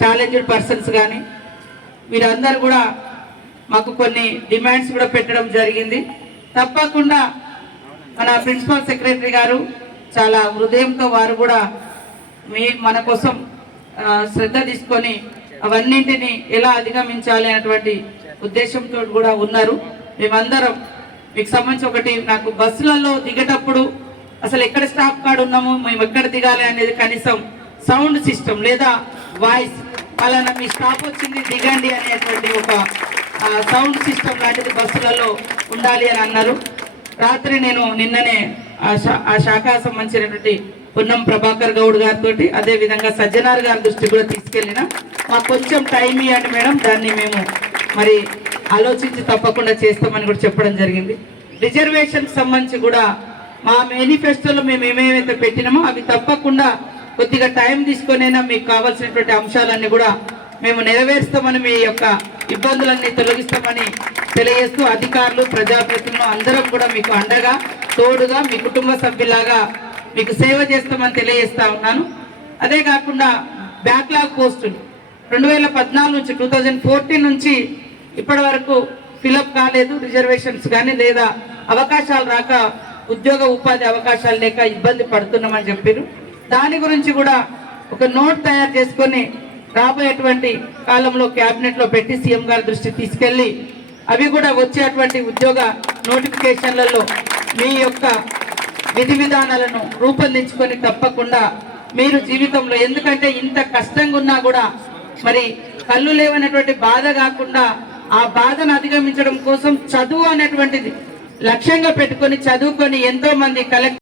Challenged persons కానీ వీరందరూ కూడా మాకు కొన్ని డిమాండ్స్ కూడా పెట్టడం జరిగింది. తప్పకుండా మన ప్రిన్సిపల్ సెక్రటరీ గారు చాలా హృదయంతో వారు కూడా మీ మన కోసం శ్రద్ధ తీసుకొని అవన్నింటిని ఎలా అధిగమించాలి అనేటువంటి ఉద్దేశంతో కూడా ఉన్నారు. మేమందరం మీకు సంబంధించి ఒకటి నాకు బస్సులలో దిగేటప్పుడు అసలు ఎక్కడ స్టాప్ కార్డు ఉన్నాము మేము ఎక్కడ దిగాలి అనేది కనీసం సౌండ్ సిస్టమ్ లేదా వాయిస్ పలానా మీ స్టాప్ వచ్చింది దిగండి అనేటువంటి ఒక సౌండ్ సిస్టమ్ లాంటిది బస్సులలో ఉండాలి అని అన్నారు. రాత్రి నేను నిన్ననే ఆ శా- ఆ శాఖ సంబంధించినటువంటి పొన్నం ప్రభాకర్ గౌడ్ గారితో అదే విధంగా సజ్జనార్ గారి దృష్టి కూడా తీసుకెళ్ళిన. మాకు కొంచెం టైం ఇవ్వండి మేడం దాన్ని మేము మరి ఆలోచించి తప్పకుండా చేస్తామని కూడా చెప్పడం జరిగింది. రిజర్వేషన్ సంబంధించి కూడా మా మేనిఫెస్టోలో మేము ఏమేమైతే పెట్టినామో అవి తప్పకుండా కొద్దిగా టైం తీసుకొనైనా మీకు కావాల్సినటువంటి అంశాలన్నీ కూడా మేము నెరవేరుస్తామని మీ యొక్క ఇబ్బందులన్నీ తొలగిస్తామని తెలియజేస్తూ అధికారులు ప్రజాప్రతినిధులు అందరం కూడా మీకు అండగా తోడుగా మీ కుటుంబ సభ్యులాగా మీకు సేవ చేస్తామని తెలియజేస్తా ఉన్నాను. అదే కాకుండా బ్యాక్లాగ్ పోస్టులు. రెండు వేల పద్నాలుగు నుంచి టూ థౌజండ్ ఫోర్టీన్ నుంచి ఇప్పటి వరకు ఫిలప్ కాలేదు రిజర్వేషన్స్ కానీ లేదా అవకాశాలు రాక ఉద్యోగ ఉపాధి అవకాశాలు లేక ఇబ్బంది పడుతున్నామని చెప్పారు దాని గురించి కూడా ఒక నోట్ తయారు చేసుకొని రాబోయేటువంటి కాలంలో క్యాబినెట్లో పెట్టి సీఎం గారి దృష్టి తీసుకెళ్ళి అవి కూడా వచ్చేటువంటి ఉద్యోగ నోటిఫికేషన్లలో మీ యొక్క విధి విధానాలను రూపొందించుకొని తప్పకుండా మీరు జీవితంలో ఎందుకంటే ఇంత కష్టంగా ఉన్నా కూడా మరి కళ్ళు లేవనేటువంటి బాధ కాకుండా ఆ బాధను అధిగమించడం కోసం చదువు అనేటువంటిది లక్ష్యంగా పెట్టుకొని చదువుకొని ఎంతో మంది కలెక్టర్